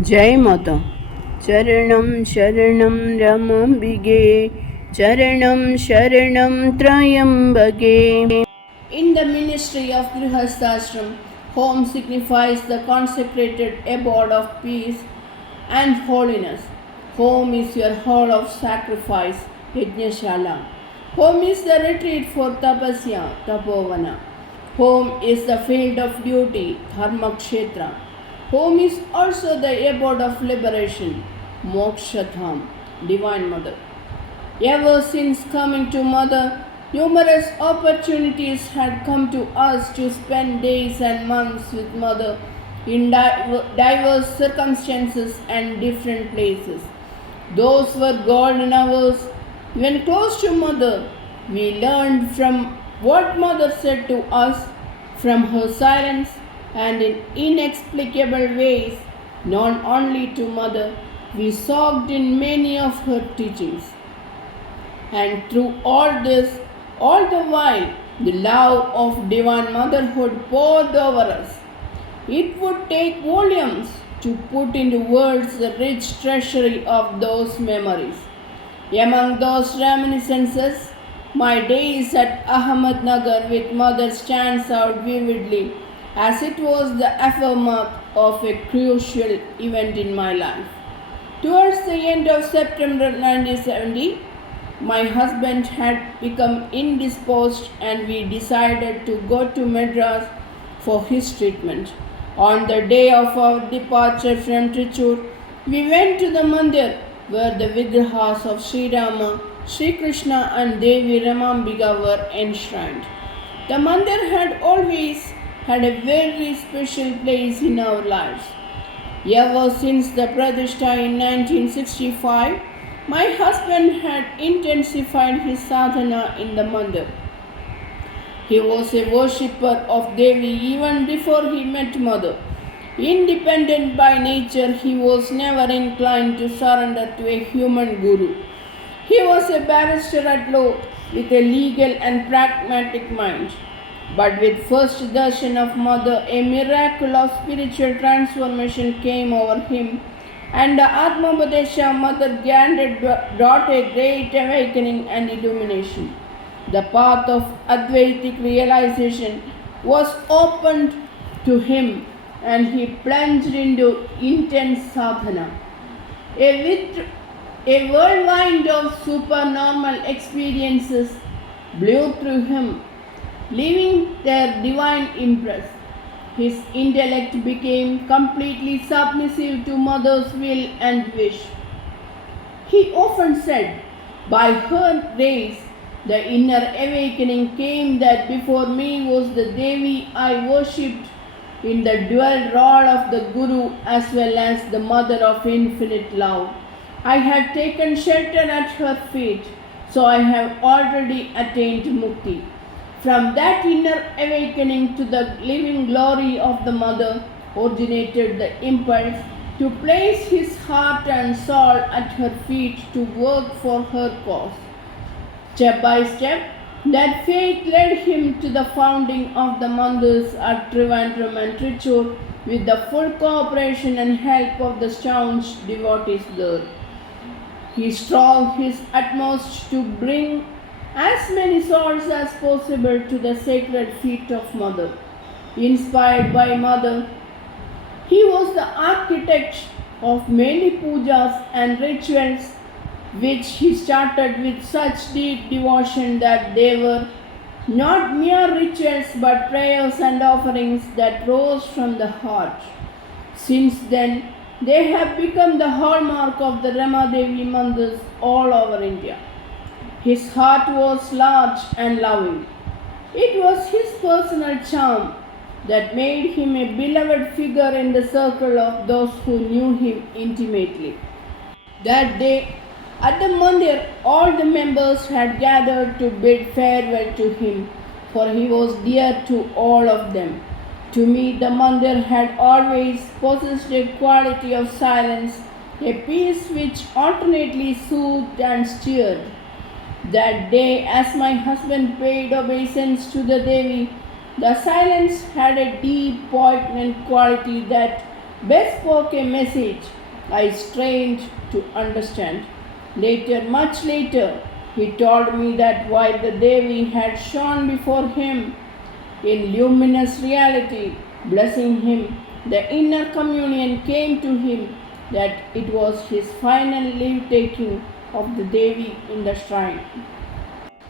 Jai Mata. Charanam Sharanam Ramambige. Charanam Sharanam Trayambage. In the ministry of Grihasthashram, home signifies the consecrated abode of peace and holiness. Home is your hall of sacrifice, Yajnashala. Home is the retreat for tapasya, tapovana. Home is the field of duty, dharmakshetra. Home is also the abode of liberation, mokshatham, Divine Mother. Ever since coming to Mother, numerous opportunities had come to us to spend days and months with Mother in diverse circumstances and different places. Those were golden hours when close to Mother, we learned from what Mother said to us, from her silence, and in inexplicable ways, known only to Mother, we soaked in many of her teachings. And through all this, all the while, the love of divine motherhood poured over us. It would take volumes to put into words the rich treasury of those memories. Among those reminiscences, my days at Ahmednagar with Mother stands out vividly, as it was the aftermath of a crucial event in my life. Towards the end of September 1970, my husband had become indisposed and we decided to go to Madras for his treatment. On the day of our departure from Trichur, we went to the Mandir where the Vigrahas of Sri Rama, Sri Krishna and Devi Ramambika were enshrined. The Mandir had always had a very special place in our lives. Ever since the Pratishtha in 1965, my husband had intensified his sadhana in the mandir. He was a worshipper of Devi even before he met Mother. Independent by nature, he was never inclined to surrender to a human guru. He was a barrister at law with a legal and pragmatic mind. But with first darshan of Mother, a miracle of spiritual transformation came over him, and the Atmapadesha Mother granted brought a great awakening and illumination. The path of Advaitic realization was opened to him, and he plunged into intense sadhana. A whirlwind of supernormal experiences blew through him, leaving their divine impress. His intellect became completely submissive to Mother's will and wish. He often said, by her grace, the inner awakening came that before me was the Devi I worshipped in the dual role of the Guru as well as the Mother of infinite love. I had taken shelter at her feet, so I have already attained mukti. From that inner awakening to the living glory of the Mother originated the impulse to place his heart and soul at her feet to work for her cause. Step by step, that faith led him to the founding of the Mandirs at Trivandrum and Trichur with the full cooperation and help of the staunch devotees there. He strove his utmost to bring as many souls as possible to the sacred feet of Mother. Inspired by Mother, he was the architect of many pujas and rituals which he started with such deep devotion that they were not mere rituals but prayers and offerings that rose from the heart. Since then, they have become the hallmark of the Rama Devi Mandirs all over India. His heart was large and loving. It was his personal charm that made him a beloved figure in the circle of those who knew him intimately. That day, at the mandir, all the members had gathered to bid farewell to him, for he was dear to all of them. To me, the mandir had always possessed a quality of silence, a peace which alternately soothed and stirred. That day, as my husband paid obeisance to the Devi, the silence had a deep, poignant quality that bespoke a message I strained to understand. Later, much later, he told me that while the Devi had shone before him in luminous reality, blessing him, the inner communion came to him that it was his final leave taking of the Devi in the shrine.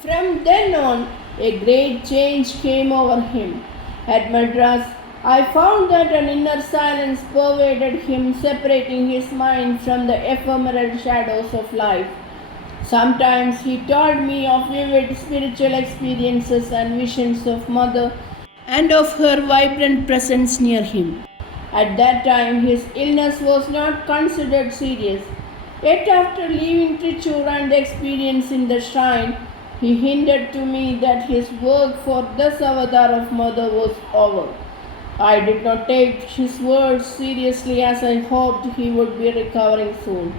From then on, a great change came over him. At Madras, I found that an inner silence pervaded him, separating his mind from the ephemeral shadows of life. Sometimes he told me of vivid spiritual experiences and visions of Mother and of her vibrant presence near him. At that time, his illness was not considered serious. Yet, after leaving Trichur and the experience in the shrine, he hinted to me that his work for this avatar of Mother was over. I did not take his words seriously as I hoped he would be recovering soon.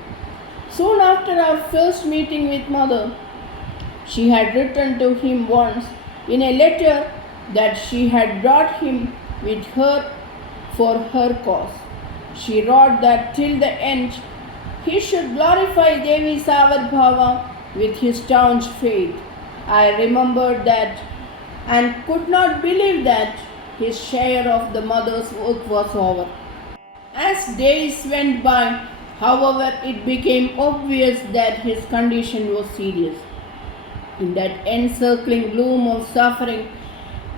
Soon after our first meeting with Mother, she had written to him once in a letter that she had brought him with her for her cause. She wrote that till the end he should glorify Devi Savadbhava with his staunch faith. I remembered that and could not believe that his share of the Mother's work was over. As days went by, however, it became obvious that his condition was serious. In that encircling gloom of suffering,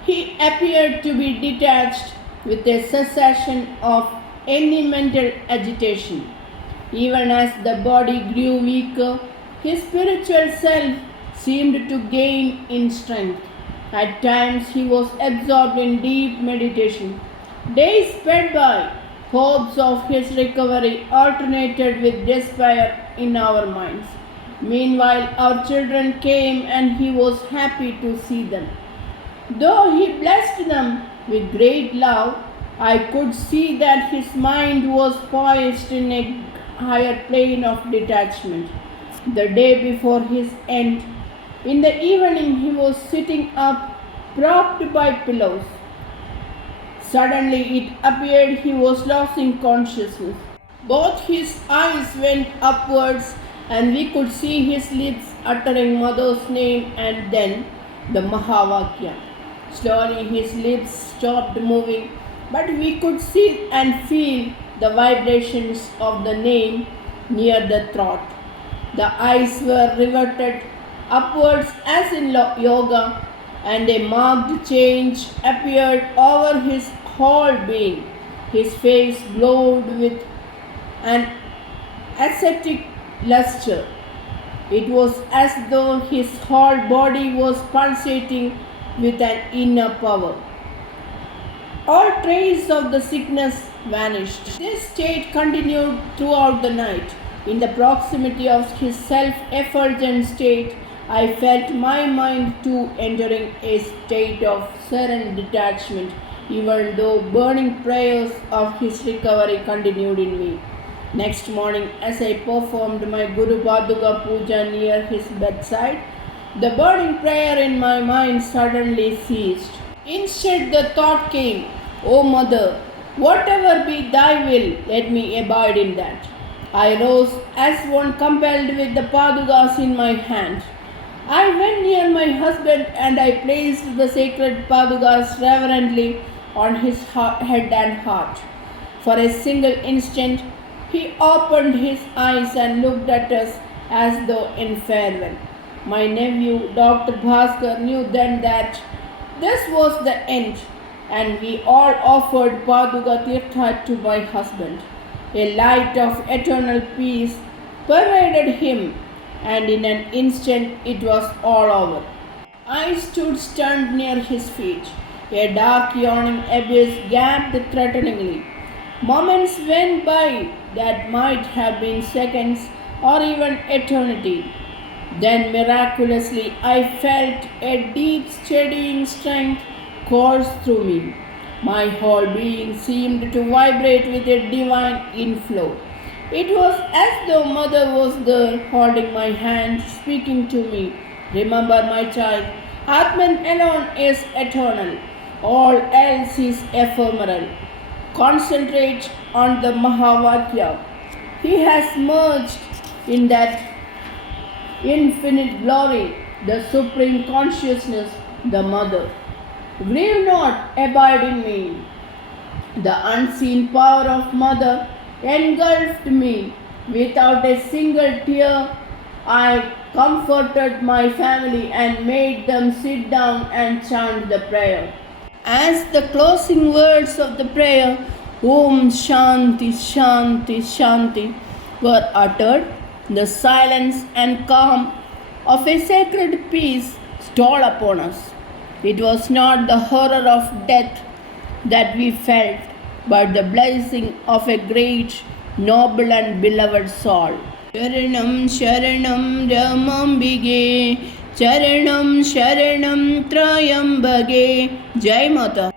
he appeared to be detached with a cessation of any mental agitation. Even as the body grew weaker, his spiritual self seemed to gain in strength. At times he was absorbed in deep meditation. Days sped by. Hopes of his recovery alternated with despair in our minds. Meanwhile, our children came and he was happy to see them. Though he blessed them with great love, I could see that his mind was poised in a higher plane of detachment. The day before his end, in the evening, he was sitting up, propped by pillows. Suddenly, it appeared he was losing consciousness. Both his eyes went upwards, and we could see his lips uttering Mother's name and then the Mahavakya. Slowly, his lips stopped moving, but we could see and feel the vibrations of the name near the throat. The eyes were riveted upwards as in yoga, and a marked change appeared over his whole being. His face glowed with an ascetic luster. It was as though his whole body was pulsating with an inner power. All trace of the sickness vanished. This state continued throughout the night. In the proximity of his self-effulgent state, I felt my mind too entering a state of serene detachment, even though burning prayers of his recovery continued in me. Next morning, as I performed my Guru Paduka Puja near his bedside, the burning prayer in my mind suddenly ceased. Instead, the thought came, O Mother, whatever be thy will, let me abide in that. I rose as one compelled with the Padukas in my hand. I went near my husband and I placed the sacred Padukas reverently on his head and heart. For a single instant, he opened his eyes and looked at us as though in farewell. My nephew, Dr. Bhaskar, knew then that this was the end, and we all offered Paduka Tirtha to my husband. A light of eternal peace pervaded him, and in an instant it was all over. I stood stunned near his feet. A dark yawning abyss gaped threateningly. Moments went by that might have been seconds or even eternity. Then miraculously I felt a deep steadying strength course through me. My whole being seemed to vibrate with a divine inflow. It was as though Mother was there holding my hand, speaking to me. Remember, my child, Atman alone is eternal. All else is ephemeral. concentrates on the Mahavakya. He has merged in that infinite glory, the supreme consciousness, the Mother. Grieve not, abide in me. The unseen power of Mother engulfed me. Without a single tear, I comforted my family and made them sit down and chant the prayer. As the closing words of the prayer, Om Shanti Shanti Shanti, were uttered, the silence and calm of a sacred peace stole upon us. It was not the horror of death that we felt, but the blessing of a great, noble and beloved soul. Sharanam Sharanam Ramambige, Charanam Sharanam Trayambage. Jai Mata.